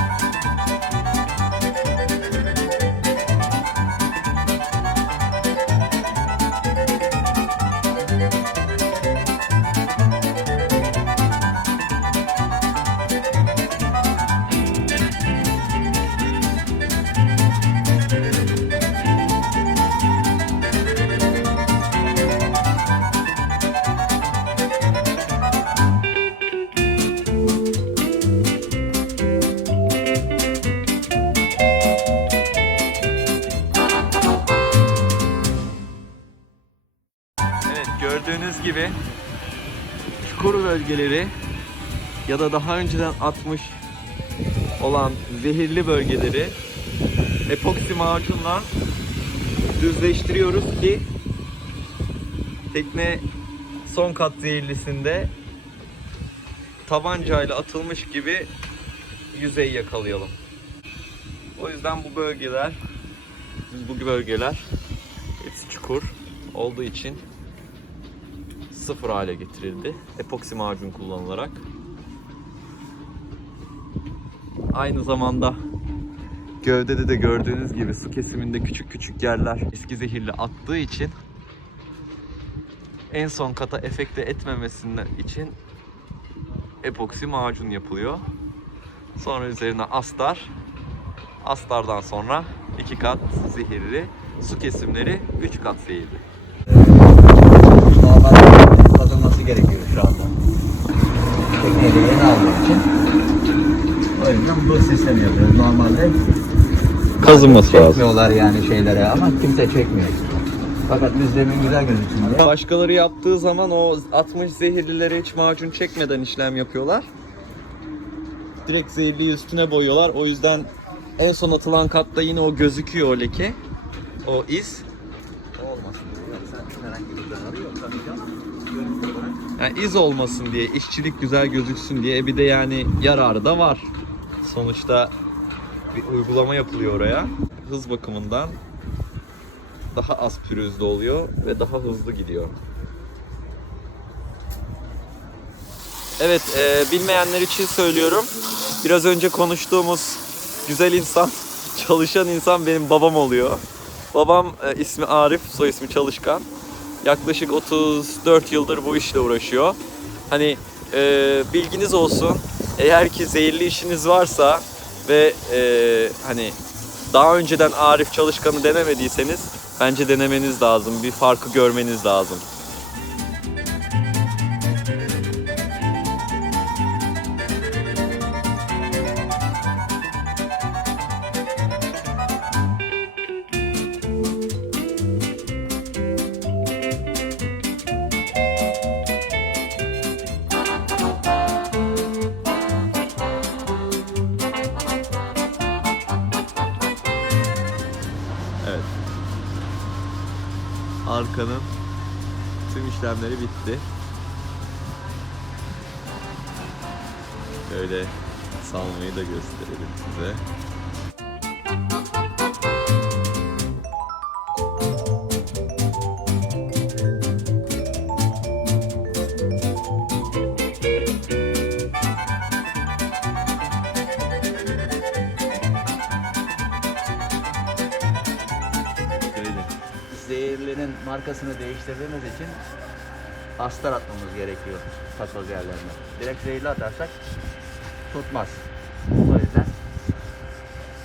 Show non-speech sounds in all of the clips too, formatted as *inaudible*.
Evet gördüğünüz gibi çukur bölgeleri ya da daha önceden atmış olan zehirli bölgeleri epoksi macunla düzleştiriyoruz ki tekne son kat zehirlisinde tabancayla atılmış gibi yüzey yakalayalım. O yüzden bu bölgeler bu bölgeler hepsi çukur olduğu için sıfır hale getirildi. Epoksi macun kullanılarak. Aynı zamanda gövdede de gördüğünüz gibi su kesiminde küçük küçük yerler eski zehirli attığı için en son kata efekte etmemesinden için epoksi macun yapılıyor. Sonra üzerine astar. Astardan sonra iki kat zehirli, su kesimleri üç kat zehirli. Normalde kazılması gerekiyor şu anda. Tekneyi de yeni aldığım için. O yüzden bu sistemi yapıyoruz. Normalde Kazınması çekmiyorlar yani şeylere ama kimse çekmiyor. Fakat biz demin güzel gözüksün diye. Başkaları yaptığı zaman o 60 zehirlilere hiç macun çekmeden işlem yapıyorlar. Direkt zehirliyi üstüne boyuyorlar. O yüzden en son atılan katta yine o gözüküyor o leke. O iz. Yani iz olmasın diye, işçilik güzel gözüksün diye. E bir de yani yararı da var. Sonuçta bir uygulama yapılıyor oraya. Hız bakımından daha az pürüzlü oluyor ve daha hızlı gidiyor. Evet, e, bilmeyenler için söylüyorum. Biraz önce konuştuğumuz güzel insan, *laughs* çalışan insan benim babam oluyor. Babam e, ismi Arif, soy ismi Çalışkan. Yaklaşık 34 yıldır bu işle uğraşıyor. Hani e, bilginiz olsun. Eğer ki zehirli işiniz varsa ve e, hani daha önceden Arif Çalışkan'ı denemediyseniz bence denemeniz lazım. Bir farkı görmeniz lazım. Arkanın tüm işlemleri bitti. Şöyle salmayı da gösterelim size. Zehirlinin markasını değiştirdiğimiz için astar atmamız gerekiyor takoz yerlerine. Direkt zehirli atarsak tutmaz. O yüzden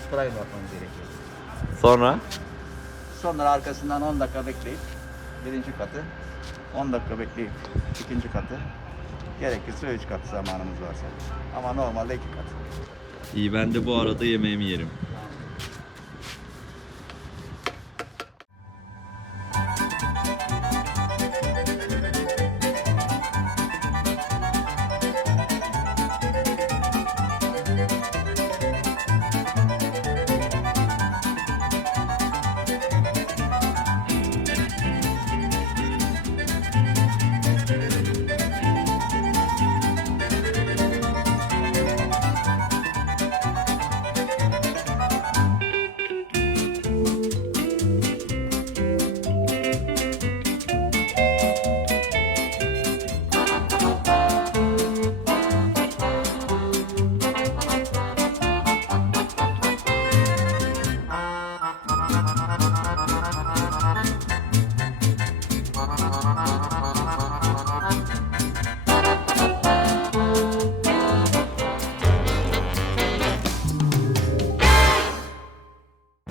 sprayla atmamız gerekiyor. Sonra Sonra arkasından 10 dakika bekleyip birinci katı, 10 dakika bekleyip ikinci katı, gerekirse 3 katı zamanımız varsa. Ama normalde 2 katı. iyi ben de bu arada yemeğimi yerim.